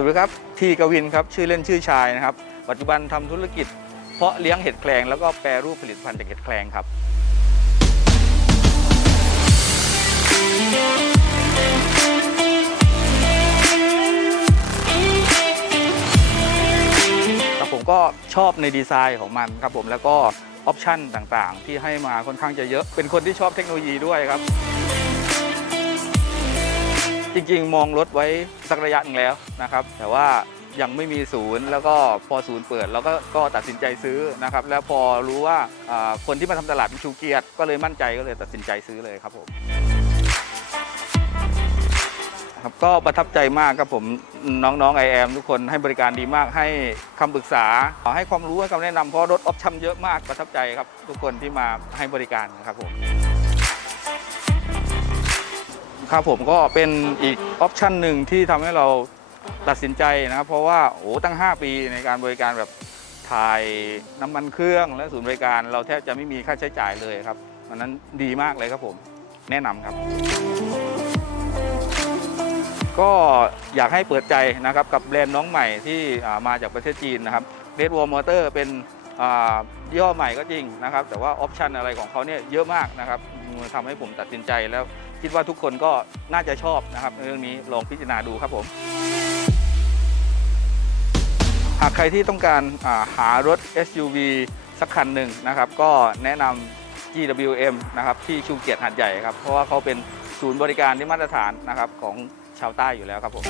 วัสดีครับทีกวินครับชื่อเล่นชื่อชายนะครับ ปัจจุบันทำธุรกิจ เพาะเลี้ยงเห็ดแคลงแล้วก็แปรรูปผลิตภัณฑ์จากเห็ดแคลงครับครับผมก็ชอบในดีไซน์ของมันครับผมแล้วก็ออปชันต่างๆ ที่ให้มาค่อนข้างจะเยอะ เป็นคนที่ชอบเทคโนโลยีด้วยครับ จริงๆ มองรถไว้สักระยะหนึงแล้วนะครับ แต่ว่ายังไม่มีศูนย์ แล้วก็พอศูนย์เปิดเราก็ก็ตัดสินใจซื้อนะครับ แล้วพอรู้ว่าคนที่มาทำตลาดเป็นชูเกียรติก็เลยมั่นใจก็เลยตัดสินใจซื้อเลยครับผมครับก็ประทับใจมากครับผมน้องๆไอแอมทุกคนให้บริการดีมากให้คำปรึกษา ให้ความรู้ให้คำแนะนำเพราะรถออปชั่นเยอะมากประทับใจครับ ทุกคนที่มาให้บริการนะครับผม ครับผมก็เป็นอีกออปชันหนึ่งที่ทำให้เราตัดสินใจนะครับ เพราะว่าโอ้ตั้ง 5 ปีในการบริการแบบถ่ายน้ำมันเครื่องและศูนย์บริการ เราแทบจะไม่มีค่าใช้จ่ายเลยครับมันนั้นดีมากเลยครับผมแนะนำครับ ก็อยากให้เปิดใจนะครับกับแบรนด์น้องใหม่ที่มาจากประเทศจีนนะครับ Red Wall Motor เป็นย่อใหม่ก็จริงนะครับ แต่ว่าออปชันอะไรของเขาเนี่ยเยอะมากนะครับทำให้ผมตัดสินใจแล้ว คิดว่าทุกคนก็น่าจะชอบนะครับเรื่องนี้ลองพิจารณาดูครับผมหากใครที่ต้องการาหารถ SUV สักคันหนึ่งนะครับ ก็แนะนำ GWM นะครับที่ชูเกียรติหัดใหญ่ครับ เพราะว่าเขาเป็นศูนย์บริการที่มาตรฐานนะครับของชาวใต้อยู่แล้วครับผม